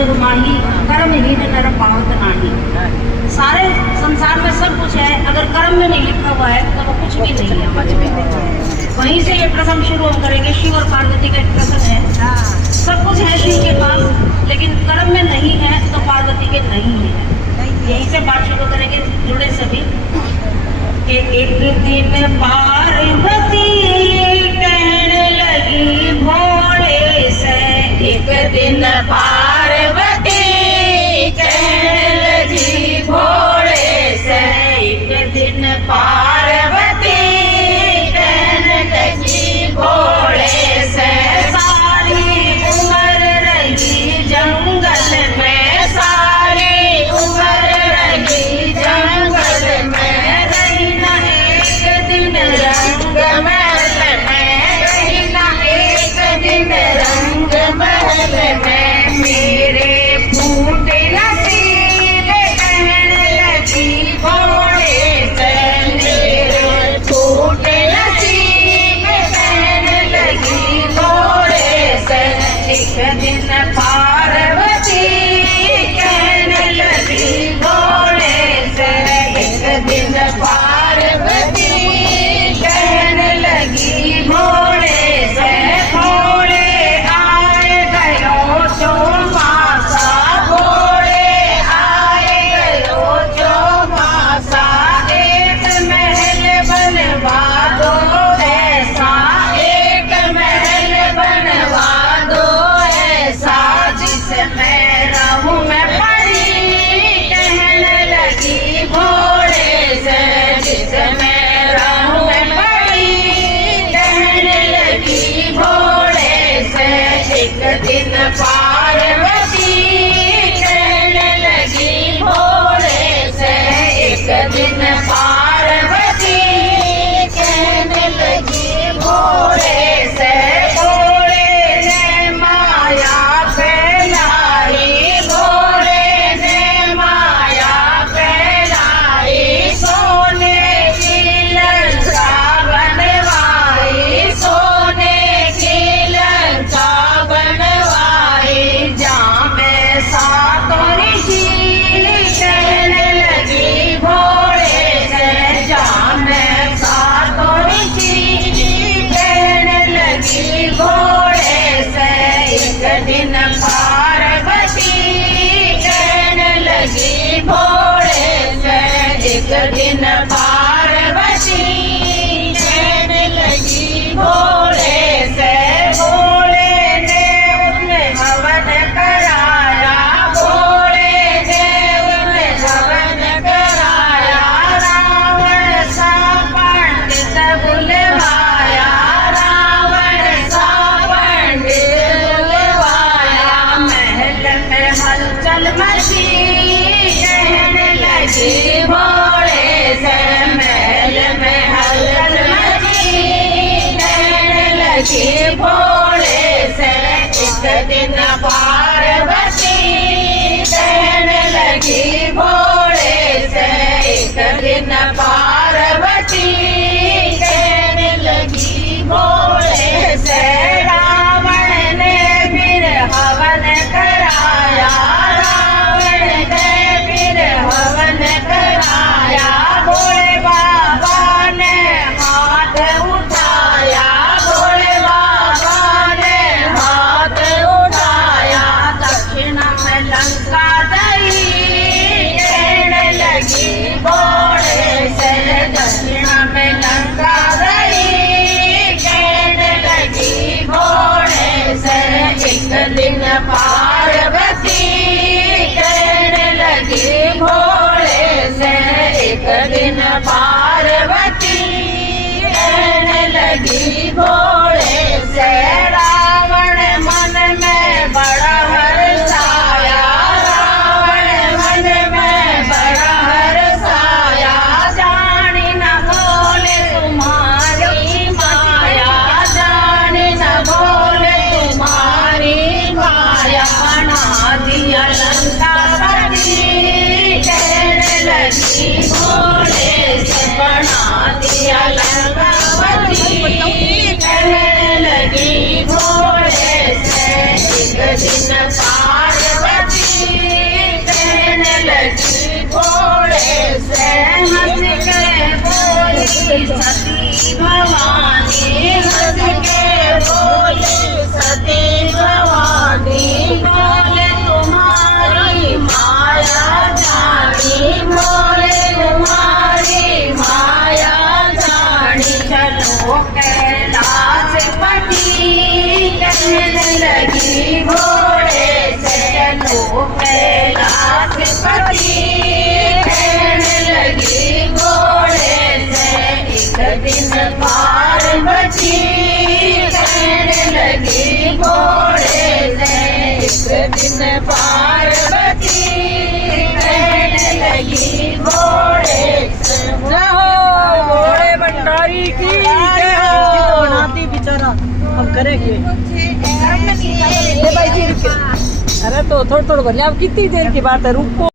जग माही, कर्महीन नर पावत नाही। सारे संसार में सब कुछ है, अगर कर्म में नहीं लिखा हुआ है तो वो कुछ भी नहीं है। वहीं से ये प्रसंग शुरू हम करेंगे। शिव और पार्वती का एक प्रसंग है। सब कुछ है शिव के पास, लेकिन कर्म में नहीं है तो पार्वती के नहीं है। यहीं से बात शुरू करेंगे, जुड़े सभी। कि एक दिन पार्वती कहने लगी भोले से, एक दिन पार्वती कहने लगी भोले से, एक दिन पार्वती कहने लगी भोले से, सारी उम्र रही जंगल में, सारी उम्र रही जंगल में, रही न एक दिन रंग महल में, रही न एक दिन रंग महल में, मेरे फूटे नसीब कहने लगी भोले से, मेरे फूटे नसीब कहने लगी भोले से, एक दिन पार्वती कहने लगी भोले से, एक दिन पार्वती कहने लगी भोले से, भोले आए गयो चौमासा, भोले आए गयो चौमासा, एक महल बनवा दो ऐसा, एक महल बनवा दो ऐसा, जिसमें रहूं मैं परी कहने लगी भोले से, जिसमें रहूं मैं परी कहने लगी भोले से, एक दिन पार्वती कहने लगी भोले से, एक दिन पार्वती कहने लगी भोले से, भोले ने माया फैलाई, भोले ने माया फैलाई, सोने की लंका बनवाई, सोने की लंका बनवाई, जामे सातों ऋषि कहने लगी भोले से, जामे सातों ऋषि कहने लगी भोले से, एक दिन पार्वती कहने लगी भोले से, एक दिन पार्वती कहने लगी भोले से, भोले ने उनमें हवन कराया, भोले ने उनमें हवन कराया, रावण सा पंडित बुलवाया, रावण सा पंडित बुलवाया, महल में हलचल मची कहने लगी भोले से, महल में हलचल मची कहने लगी भोले से, एक दिन पार्वती कहने लगी भोले से, एक दिन पार्वती कहने लगी भोले से, रावण ने फिर हवन कराया, रावण ने फिर हवन कराया, भोले बाबा ने हाथ उठाया, भोले बाबा ने हाथ उठाया, दक्षिणा में लंका दई कहने लगी भोले से, दक्षिणा में लंका दई कहने लगी भोले से, एक दिन पार्वती कहने लगी भोले से, एक दिन पार्वती कहने लगी भोले से, रावण मन में बड़ा हर्षाया, रावण मन में बड़ा हर्षाया, जानी न भोले तुम्हारी माया, जानी न भोले तुम्हारी माया, बना दिया लंकापति कहने लगी भोले से, बना दिया लंकापति कहने लगी भोले से, एक दिन पार्वती रानी हंस के बोले सती भवानी बोले तुम्हारी माया जानी बोले तुम्हारी माया जानी चलो कैलाश पति कहने लगी घोड़े से चलो कैलाश पति कहने लगी घोड़े से एक दिन पार्वती कहने लगी घोड़े से एक दिन पार्वती कहने लगी घोड़े से घोड़े भंडारी की जय हो। नाती बेचारा हम करेंगे। अरे तो थोड़ा थोड़ा भले, अब कितनी देर की बात है, रुको।